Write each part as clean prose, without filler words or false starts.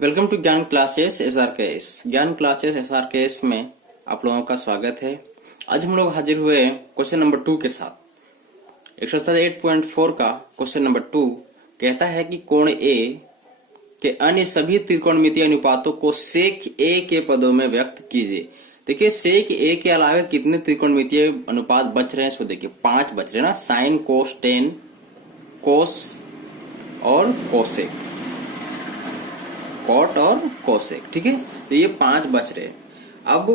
Welcome to ज्ञान classes SRKS। ज्ञान classes SRKS में आप लोगों का स्वागत है। आज हम लोग हाजिर हुए क्वेश्चन नंबर 2 के साथ। एक्सरसाइज 8.4 का क्वेश्चन नंबर 2 कहता है कि कोण A के अन्य सभी त्रिकोणमितीय अनुपातों को सेक A के पदों में व्यक्त कीजिए। देखिए, सेक A के अलावा कितने त्रिकोणमितीय अनुपात बच रहे हैं? सो देखिए 5 बच रहे हैं ना, साइन, कोस, टेन, कोस और कोसेक, कॉट और कोसेक। ठीक है, तो ये 5 बच रहे। अब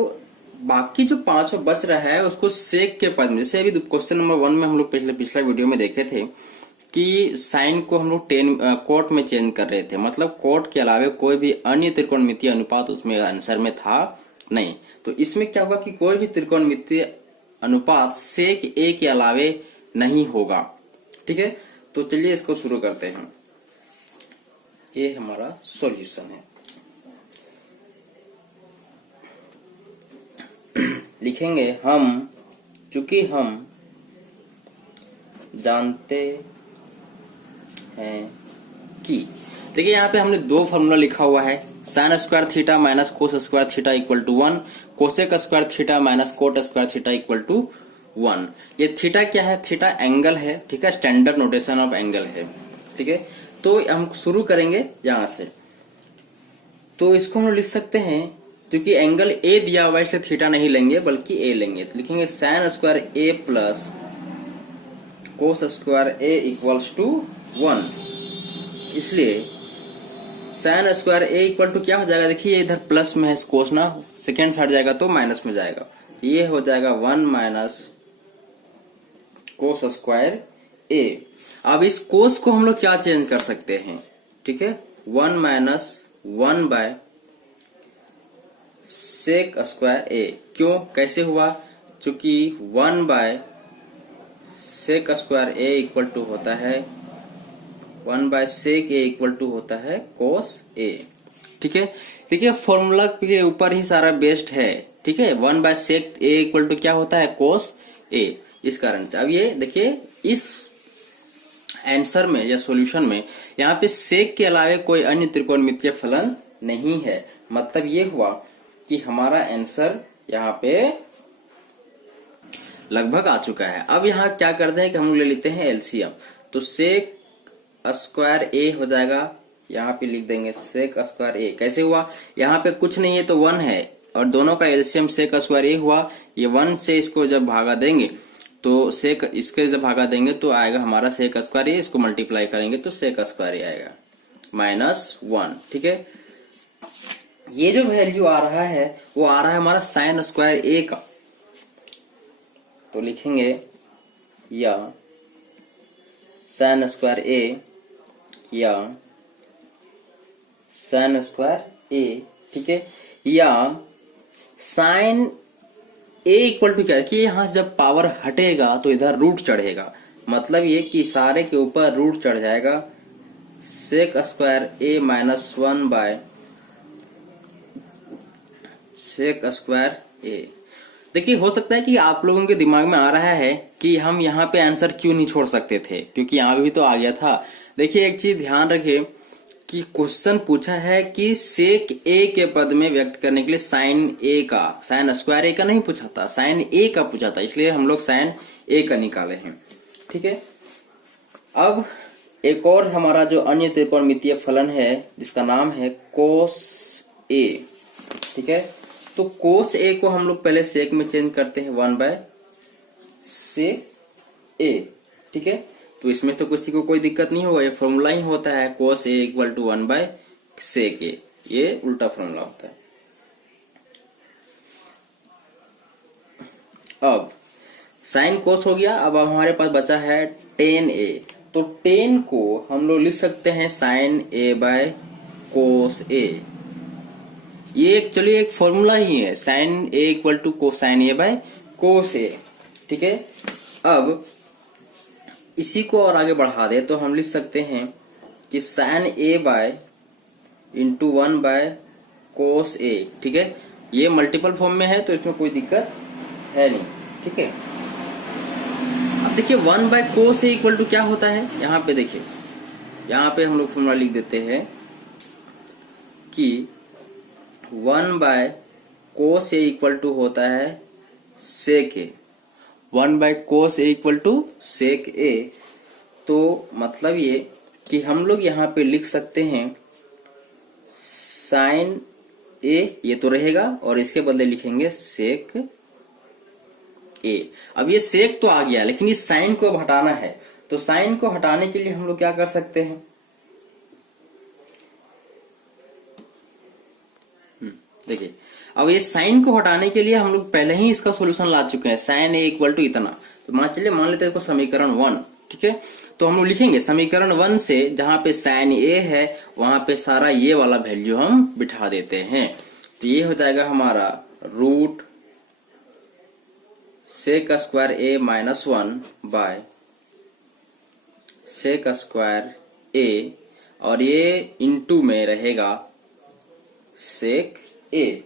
बाकी जो 5 बच रहा है उसको सेक के पद में, जैसे अभी क्वेश्चन नंबर 1 में हम लोग पिछला वीडियो में देखे थे कि साइन को हम लोग कोट में चेंज कर रहे थे, मतलब कोट के अलावे कोई भी अन्य त्रिकोणमितीय अनुपात उसमें आंसर में था नहीं। तो इसमें क्या होगा कि कोई भी त्रिकोणमितीय अनुपात सेक ए के अलावे नहीं होगा। ठीक है, तो चलिए इसको शुरू करते हैं। ये हमारा सॉल्यूशन है। लिखेंगे चूंकि हम जानते हैं कि, देखिए यहाँ पे हमने दो फॉर्मूला लिखा हुआ है, sine square theta minus cos square theta equal to 1, cosec square theta minus cot square theta equal to 1। ये थीटा क्या है? थीटा एंगल है। ठीक है, स्टैंडर्ड नोटेशन ऑफ एंगल है। ठीक है, तो हम शुरू करेंगे यहां से। तो इसको हम लिख सकते हैं, क्योंकि एंगल ए दिया हुआ है इसलिए थीटा नहीं लेंगे बल्कि ए लेंगे। तो लिखेंगे sine square A plus cos square A equals to 1। इसलिए sine square A equal to क्या हो जाएगा? देखिए इधर प्लस में है कोस ना, सेकेंड साइड जाएगा तो माइनस में जाएगा। ये हो जाएगा 1 माइनस कोस स्क्वायर ए। अब इस कोस को हम लोग क्या चेंज कर सकते हैं? ठीक है, 1 minus 1 by sec square A. क्यों, कैसे हुआ? चूंकि 1 by sec square A equal to होता है 1 by sec A equal to होता है कोस ए। ठीक है, देखिए फॉर्मूला के ऊपर ही सारा बेस्ड है। ठीक है, 1 by sec A equal to क्या होता है? कोस ए। इस कारण से अब ये देखिए इस आंसर में या सॉल्यूशन में यहाँ पे सेक के अलावे कोई अन्य त्रिकोणमितीय फलन नहीं है। मतलब ये हुआ कि हमारा आंसर यहाँ पे लगभग आ चुका है। अब यहाँ क्या करते हैं कि हम लोग ले लेते हैं एलसीएम। तो सेक स्क्वायर ए हो जाएगा, यहाँ पे लिख देंगे सेक स्क्वायर ए। कैसे हुआ? यहाँ पे कुछ नहीं है तो 1 है और दोनों का एलसीएम सेक स्क्वायर ए हुआ। ये 1 से इसको जब भागा देंगे तो सेक इसके जब भागा देंगे तो आएगा हमारा सेक स्क्वायर ए। इसको मल्टीप्लाई करेंगे तो सेक स्क्वायर ए आएगा माइनस 1। ठीक है, ये जो वैल्यू आ रहा है वो आ रहा है हमारा साइन स्क्वायर ए का। तो लिखेंगे या साइन स्क्वायर ए या साइन स्क्वायर ए। ठीक है, या साइन ए इक्वल टू क्या है कि यहां से जब पावर हटेगा तो इधर रूट चढ़ेगा। मतलब ये कि सारे के ऊपर रूट चढ़ जाएगा। Sec square A minus 1 by sec square A. देखिए हो सकता है कि आप लोगों के दिमाग में आ रहा है कि हम यहाँ पे आंसर क्यों नहीं छोड़ सकते थे, क्योंकि यहाँ भी तो आ गया था। देखिए एक चीज ध्यान रखिए कि क्वेश्चन पूछा है कि सेक ए के पद में व्यक्त करने के लिए साइन ए का, साइन स्क्वायर ए का नहीं पूछा था, साइन ए का पूछा था, इसलिए हम लोग साइन ए का निकाले हैं। ठीक है, अब एक और हमारा जो अन्य त्रिकोणमितीय फलन है जिसका नाम है कोस ए। ठीक है, तो कोस ए को हम लोग पहले सेक में चेंज करते हैं 1 बाय सेक ए। ठीक है, तो इसमें तो किसी को कोई दिक्कत नहीं होगा, ये फॉर्मूला ही होता है कोस A equal to 1 by sec ए। ये उल्टा फॉर्मूला होता है। अब साइन कोस हो गया। अब हमारे पास बचा है टेन ए। तो टेन को हम लोग लिख सकते हैं साइन ए बाय कोस ए। ये एक्चुअली एक फॉर्मूला ही है, sine A equal to cosine A by cos A. ठीक है, अब इसी को और आगे बढ़ा दे तो हम लिख सकते हैं कि sine A by into 1 by cos A. ठीक है, ये मल्टीपल फॉर्म में है तो इसमें कोई दिक्कत है नहीं। ठीक है, अब देखिए 1 by cos A equal to क्या होता है? यहाँ पे देखिए, यहाँ पे हम लोग फॉर्मूला लिख देते हैं कि 1/cos A इक्वल टू होता है sec A। 1/cos A equal to sec A। तो मतलब ये कि हम लोग यहाँ पे लिख सकते हैं sin A, ये तो रहेगा और इसके बदले लिखेंगे sec A। अब ये sec तो आ गया, लेकिन इस sin को हटाना है, तो sin को हटाने के लिए हम लोग क्या कर सकते हैं? देखिए, अब ये साइन को हटाने के लिए हम लोग पहले ही इसका सॉल्यूशन ला चुके हैं। साइन ए इक्वल टू इतना, तो मान लेते हैं इसको समीकरण 1, ठीक है। तो हम लोग लिखेंगे समीकरण 1 से जहां पे साइन ए है वहां पे सारा ये वाला वैल्यू हम बिठा देते हैं। तो ये हो जाएगा हमारा root sec square A minus 1 by sec square A, और ये इनटू में रहेगा सेक ए,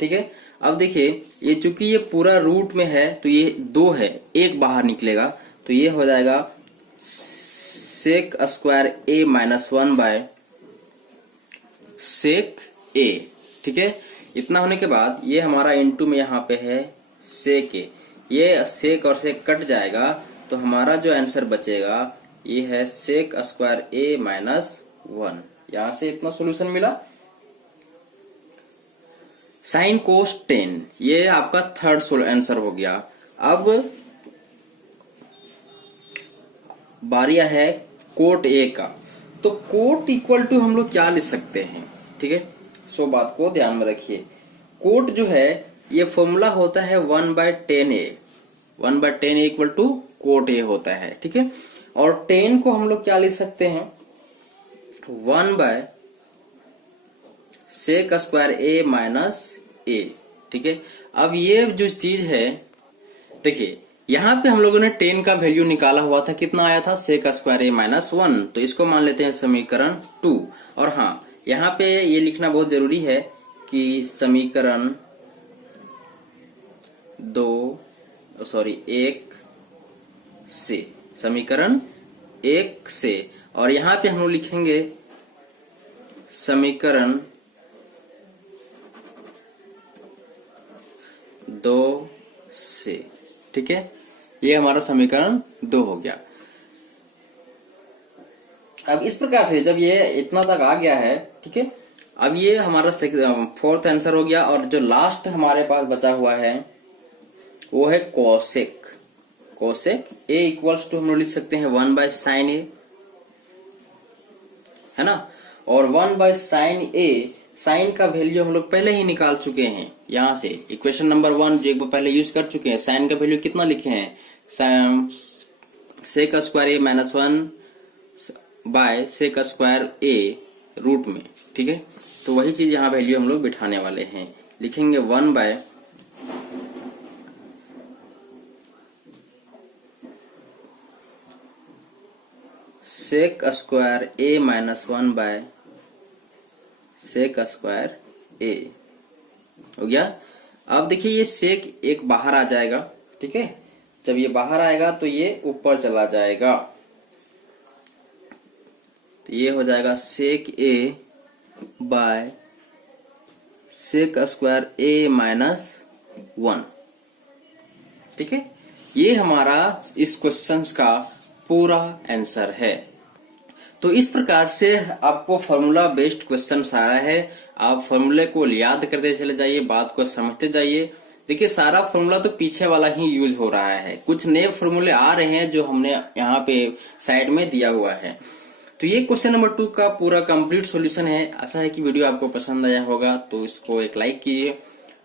ठीक है। अब देखिए, ये चूंकि ये पूरा रूट में है तो ये 2 है, एक बाहर निकलेगा, तो ये हो जाएगा sec square A minus 1 by sec A, ठीक है। इतना होने के बाद ये हमारा इनटू में यहाँ पे है सेक ए, ये सेक और सेक कट जाएगा, तो हमारा जो आंसर बचेगा ये है सेक स्क्वायर ए माइनस 1। यहां से इतना सोल्यूशन मिला। साइन कोस 10, ये आपका थर्ड आंसर हो गया। अब बारी है कोट ए का। तो कोट इक्वल टू हम लोग क्या लिख सकते हैं, ठीक है। सो बात को ध्यान में रखिए, कोट जो है ये फॉर्मूला होता है 1/10A। 1/10A equal to cot A होता है, ठीक है। और 10 को हम लोग क्या लिख सकते हैं? 1/sec स्क्वायर ए माइनस ए, ठीक है। अब ये जो चीज है, देखिए यहाँ पे हम लोगों ने 10 का वैल्यू निकाला हुआ था, कितना आया था? सेक स्क्वायर ए माइनस 1, तो इसको मान लेते हैं समीकरण 2। और हाँ, यहाँ पे ये लिखना बहुत जरूरी है कि समीकरण 1 से, समीकरण 1 से, और यहाँ पे हम लोग लिखेंगे समीकरण 2 से, ठीक है। ये हमारा समीकरण 2 हो गया। अब इस प्रकार से जब ये इतना तक आ गया है, ठीक है, अब ये हमारा फोर्थ आंसर हो गया। और जो लास्ट हमारे पास बचा हुआ है वो है cosec. Cosec A equals to हम लोग लिख सकते हैं 1/sin ए, है ना। और 1/sin ए, साइन का वैल्यू हम लोग पहले ही निकाल चुके हैं यहां से, इक्वेशन नंबर 1 जो एक बार पहले यूज कर चुके हैं। साइन का वैल्यू कितना लिखे हैं? Sec square A minus 1 by sec square A root में, ठीक है। तो वही चीज यहाँ वैल्यू हम लोग बिठाने वाले हैं, लिखेंगे 1/, sec square A minus 1 by sec square A हो गया। अब देखिए ये सेक एक बाहर आ जाएगा, ठीक है। जब ये बाहर आएगा तो ये ऊपर चला जाएगा, तो ये हो जाएगा sec A by sec square A minus 1, ठीक है। ये हमारा इस क्वेश्चन का पूरा आंसर है। तो इस प्रकार से आपको फॉर्मूला बेस्ड क्वेश्चन सारा है। आप फॉर्मूले को याद करते चले जाइए, बात को समझते जाइए। देखिए सारा फॉर्मूला तो पीछे वाला ही यूज हो रहा है, कुछ नए फॉर्मूले आ रहे हैं जो हमने यहाँ पे साइड में दिया हुआ है। तो ये क्वेश्चन नंबर 2 का पूरा कंप्लीट सॉल्यूशन है। आशा है कि वीडियो आपको पसंद आया होगा, तो इसको एक लाइक कीजिए,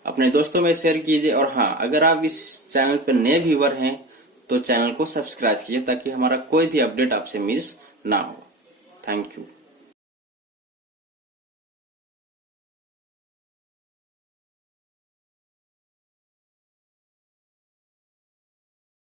अपने दोस्तों में शेयर कीजिए। और हाँ, अगर आप इस चैनल पर नए व्यूअर हैं तो चैनल को सब्सक्राइब कीजिए ताकि हमारा कोई भी अपडेट आपसे मिस ना हो। Thank you.